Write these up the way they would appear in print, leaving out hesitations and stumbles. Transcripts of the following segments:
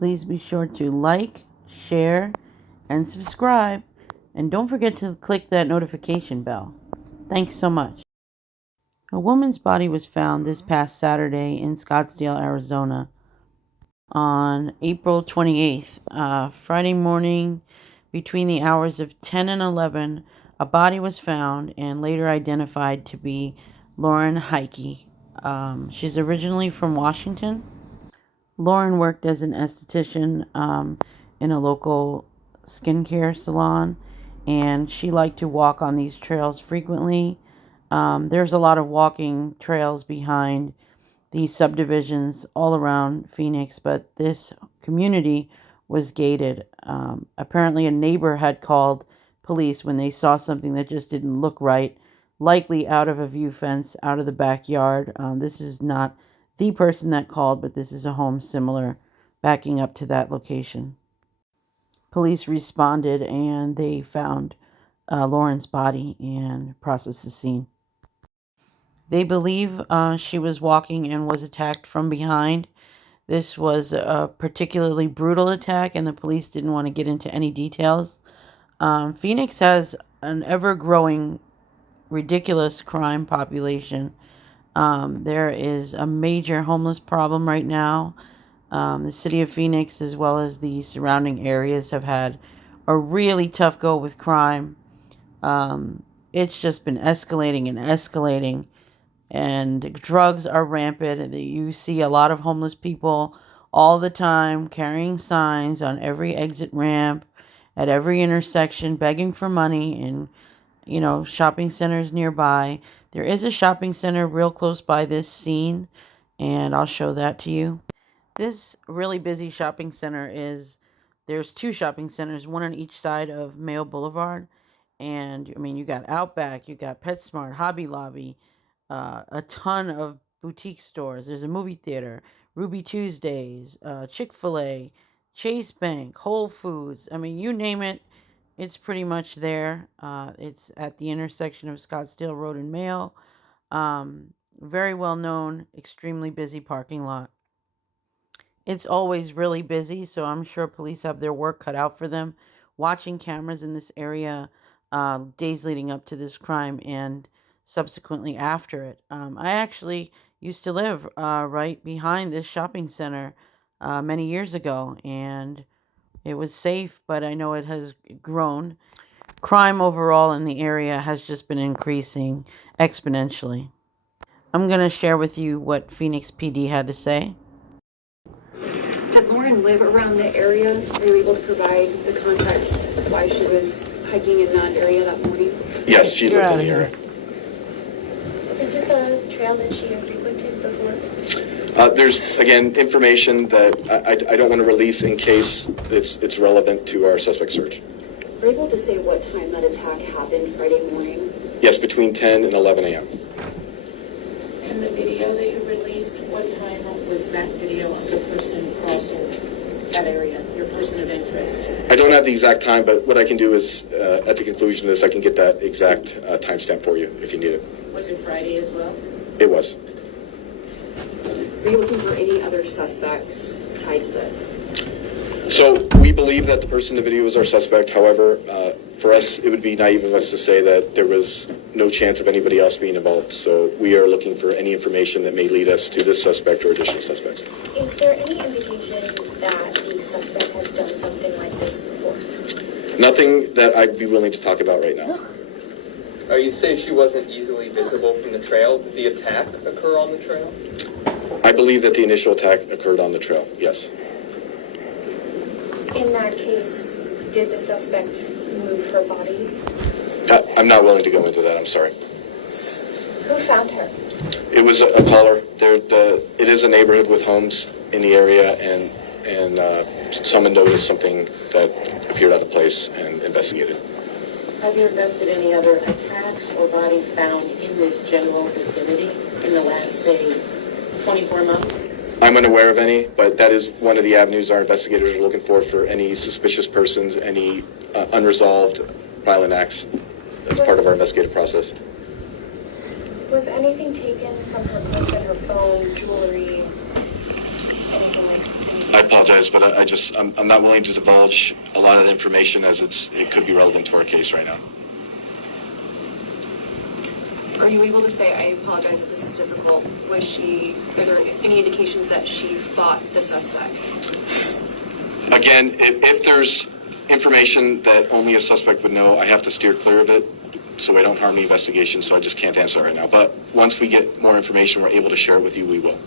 please be sure to like, share, and subscribe. And don't forget to click that notification bell. Thanks so much. A woman's body was found this past Saturday in Scottsdale, Arizona on April 28th. Friday morning between the hours of 10 and 11, a body was found and later identified to be Lauren Heike. She's originally from Washington. Lauren worked as an esthetician in a local skincare salon, and she liked to walk on these trails frequently. There's a lot of walking trails behind these subdivisions all around Phoenix, but this community was gated. Apparently, a neighbor had called police when they saw something that just didn't look right, likely out of a view fence, out of the backyard. This is not the person that called, but this is a home similar, backing up to that location. Police responded and they found Lauren's body and processed the scene. They believe she was walking and was attacked from behind. This was a particularly brutal attack, and the police didn't want to get into any details. Phoenix has an ever-growing, ridiculous crime population. There is a major homeless problem right now. The city of Phoenix, as well as the surrounding areas, have had a really tough go with crime. It's just been escalating and escalating, and drugs are rampant. You see a lot of homeless people all the time carrying signs on every exit ramp, at every intersection, begging for money in, shopping centers nearby. There is a shopping center real close by this scene, and I'll show that to you. This really busy shopping center there's two shopping centers, one on each side of Mayo Boulevard. And, you got Outback, you got PetSmart, Hobby Lobby, a ton of boutique stores. There's a movie theater, Ruby Tuesdays, Chick-fil-A, Chase Bank, Whole Foods. You name it, it's pretty much there. It's at the intersection of Scottsdale Road and Mayo. Very well known, extremely busy parking lot. It's always really busy, so I'm sure police have their work cut out for them, watching cameras in this area days leading up to this crime and subsequently after it. I actually used to live right behind this shopping center many years ago, and it was safe, but I know it has grown. Crime overall in the area has just been increasing exponentially. I'm going to share with you what Phoenix PD had to say. Did Lauren live around the area? Were you able to provide the context of why she was hiking in that area that morning? Yes, she lived in the area. Is this a trail that she had frequented before? There's, again, information that I don't want to release in case it's relevant to our suspect search. Were you able to say what time that attack happened Friday morning? Yes, between 10 and 11 a.m. And the video that you released, what time was that video of the person crossing that area, your person of interest? I don't have the exact time, but what I can do is, at the conclusion of this, I can get that exact timestamp for you if you need it. Was it Friday as well? It was. Were you looking for any other suspects tied to this? So we believe that the person in the video is our suspect. However, for us, it would be naive of us to say that there was no chance of anybody else being involved. So we are looking for any information that may lead us to this suspect or additional suspects. Is there any indication that the suspect has done something like this before? Nothing that I'd be willing to talk about right now. You say she wasn't easily visible from the trail. Did the attack occur on the trail? I believe that the initial attack occurred on the trail, yes. In that case, did the suspect move her body? I'm not willing to go into that, I'm sorry. Who found her? It was a caller. It is a neighborhood with homes in the area, and someone noticed something that appeared out of place and investigated. Have you invested any other attacks or bodies found in this general vicinity in the last, say, 24 months? I'm unaware of any, but that is one of the avenues our investigators are looking for any suspicious persons, any unresolved violent acts. That's part of our investigative process. Was anything taken from her person, her phone, jewelry, anything like that? I apologize, but I'm not willing to divulge a lot of the information as it could be relevant to our case right now. Are you able to say, I apologize that this is difficult, are there any indications that she fought the suspect? Again, if there's information that only a suspect would know, I have to steer clear of it so I don't harm the investigation, so I just can't answer right now. But once we get more information, we're able to share it with you, we will.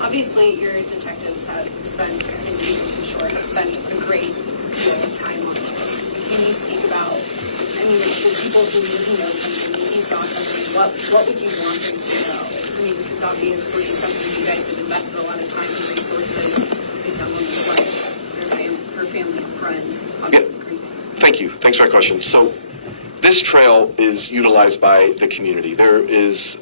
Obviously, your detectives have spent, and you, I'm sure, have spent a great deal of time on this. Can you speak about, I mean, the people who know something, he saw something, what would you want them to know? I mean, this is obviously something you guys have invested a lot of time and resources to someone's life, her family and friends, obviously. Yeah. Thank you. Thanks for that question. So this trail is utilized by the community. There's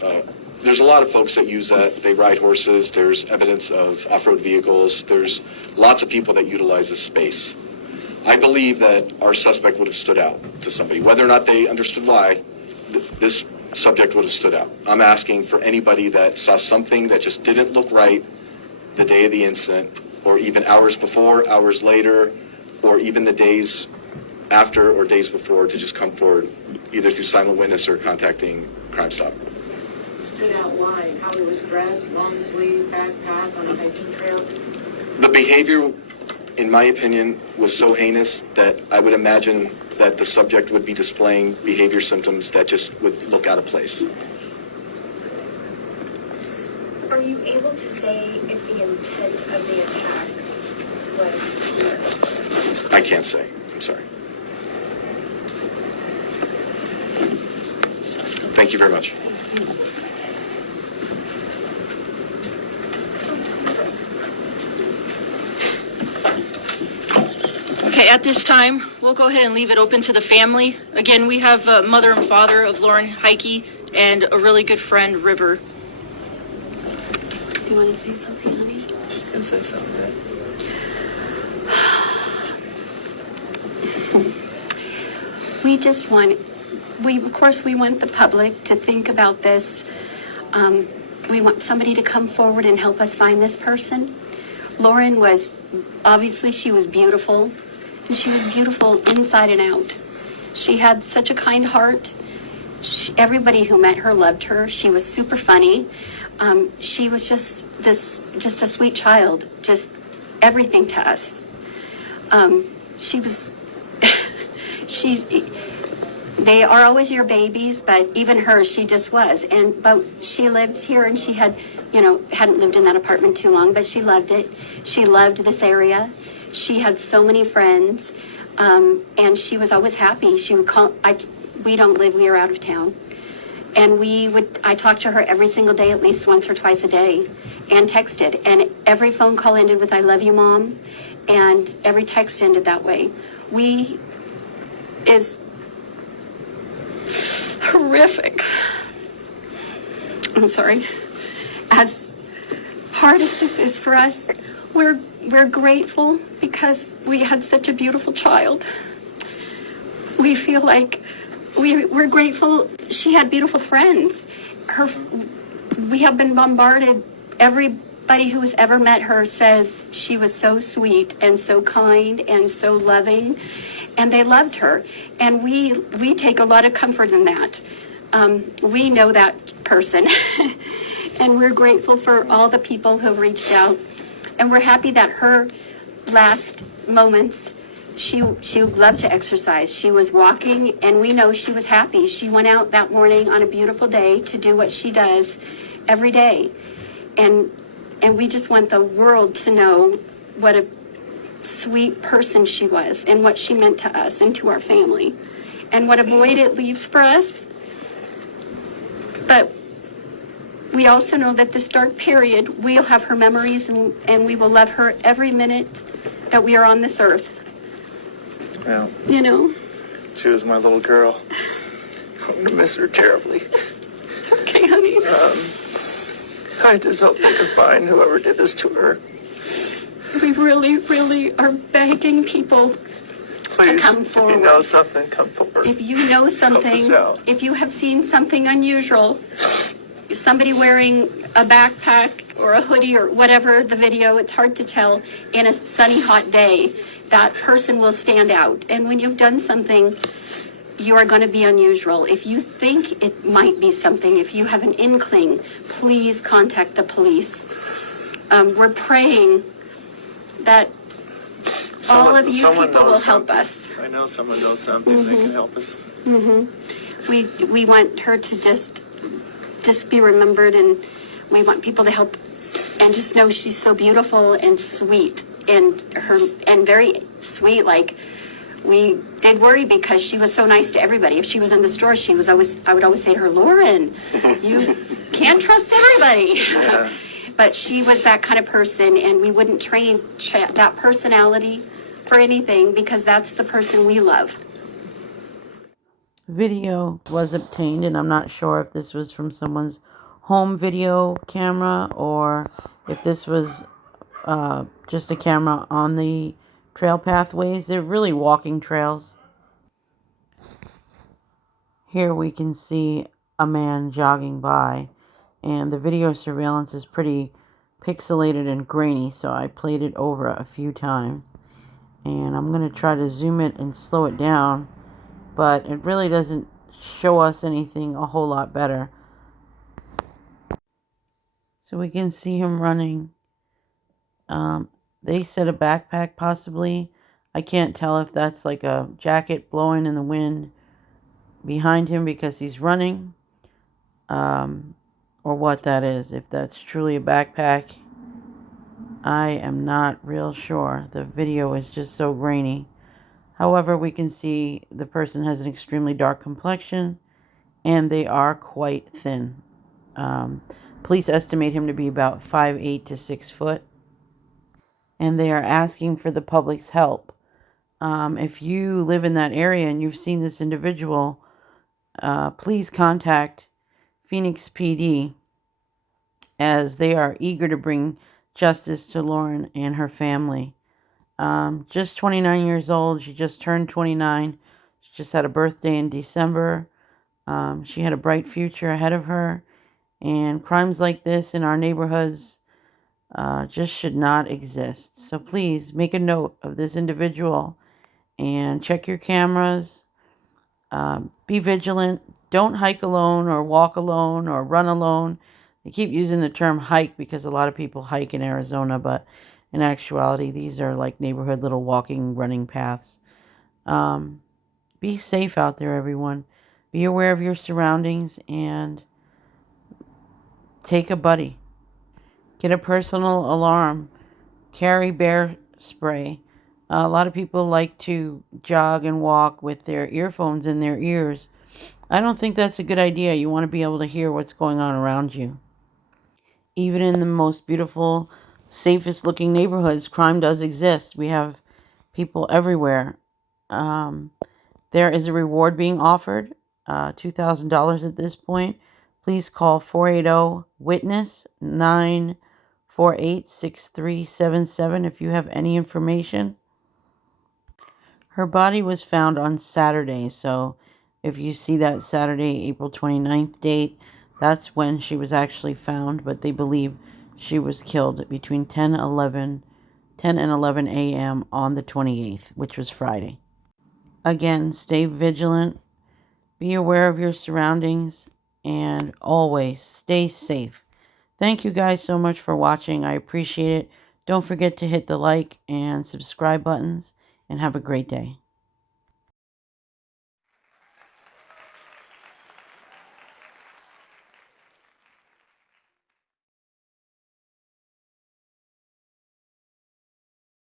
a lot of folks that use that. They ride horses. There's evidence of off-road vehicles. There's lots of people that utilize this space. I believe that our suspect would have stood out to somebody. Whether or not they understood why, this subject would have stood out. I'm asking for anybody that saw something that just didn't look right the day of the incident, or even hours before, hours later, or even the days after or days before, to just come forward, either through silent witness or contacting Crime Stop. Stood out why? How he was dressed, long sleeve, backpack on a hiking trail? The behavior, in my opinion, was so heinous that I would imagine that the subject would be displaying behavior symptoms that just would look out of place. Are you able to say if the intent of the attack was murder? I can't say. I'm sorry. Thank you very much. Okay, at this time, we'll go ahead and leave it open to the family. Again, we have mother and father of Lauren Heike and a really good friend, River. Do you want to say something, honey? You can say something. We just want, of course, we want the public to think about this. We want somebody to come forward and help us find this person. Lauren was, obviously she was beautiful, and she was beautiful inside and out. She had such a kind heart. Everybody who met her loved her. She was super funny. She was just a sweet child, just everything to us. They are always your babies, but even her, she just was. But she lived here, and she had, hadn't lived in that apartment too long, but she loved it. She loved this area. She had so many friends, and she was always happy. She would call. We don't live. We are out of town, and I talked to her every single day, at least once or twice a day, and texted. And every phone call ended with "I love you, Mom," and every text ended that way. Is horrific. I'm sorry. As hard as this is for us, we're grateful because we had such a beautiful child. We feel like we're grateful she had beautiful friends. We have been bombarded. Everybody who has ever met her says she was so sweet and so kind and so loving, and they loved her. And we take a lot of comfort in that. We know that person, and we're grateful for all the people who have reached out. And we're happy that her last moments, she loved to exercise. She was walking, and we know she was happy. She went out that morning on a beautiful day to do what she does every day. And we just want the world to know what a sweet person she was and what she meant to us and to our family, and what a void it leaves for us. But we also know that this dark period, we'll have her memories, and we will love her every minute that we are on this earth. Yeah. She was my little girl. I'm gonna miss her terribly. It's okay, honey. I just hope they can find whoever did this to her. We really, really are begging people Please, to come forward. if you know something, come forward. If you know something, Help us out. if you have seen something unusual, somebody wearing a backpack or a hoodie or whatever the video, it's hard to tell in a sunny, hot day. That person will stand out. And when you've done something, you are going to be unusual. If you think it might be something, if you have an inkling, please contact the police. We're praying that all of you people will help us. I know someone knows something that can help us. We want her to just be remembered, and we want people to help and just know she's so beautiful and sweet and very sweet. Like, we did worry because she was so nice to everybody. If she was in the store, I would always say to her, Lauren, you can't trust everybody. Yeah. But she was that kind of person, and we wouldn't trade that personality for anything because that's the person we love. Video was obtained, and I'm not sure if this was from someone's home video camera or if this was just a camera on the trail pathways. They're really walking trails. Here we can see a man jogging by, and the video surveillance is pretty pixelated and grainy, so I played it over a few times. And I'm going to try to zoom it and slow it down, but it really doesn't show us anything a whole lot better. So we can see him running. They said a backpack possibly. I can't tell if that's like a jacket blowing in the wind behind him because he's running, or what that is. If that's truly a backpack, I am not real sure. The video is just so grainy. However, we can see the person has an extremely dark complexion, and they are quite thin. Police estimate him to be about 5'8" to 6 foot, and they are asking for the public's help. If you live in that area and you've seen this individual, please contact Phoenix PD, as they are eager to bring justice to Lauren and her family. Just 29 years old. She just turned 29. She just had a birthday in December. She had a bright future ahead of her, and crimes like this in our neighborhoods just should not exist. So please make a note of this individual and check your cameras. Be vigilant. Don't hike alone or walk alone or run alone. They keep using the term hike because a lot of people hike in Arizona, but in actuality, these are like neighborhood little walking, running paths. Be safe out there, everyone. Be aware of your surroundings and take a buddy. Get a personal alarm. Carry bear spray. A lot of people like to jog and walk with their earphones in their ears. I don't think that's a good idea. You want to be able to hear what's going on around you. Even in the most beautiful, safest looking neighborhoods, crime does exist. We have people everywhere. There is a reward being offered, $2,000 at this point. Please call 480-WITNESS 948-6377 if you have any information. Her body was found on Saturday, so if you see that Saturday, April 29th date, that's when she was actually found, but they believe she was killed between 10 and 11 a.m. on the 28th, which was Friday. Again, stay vigilant, be aware of your surroundings, and always stay safe. Thank you guys so much for watching. I appreciate it. Don't forget to hit the like and subscribe buttons, and have a great day.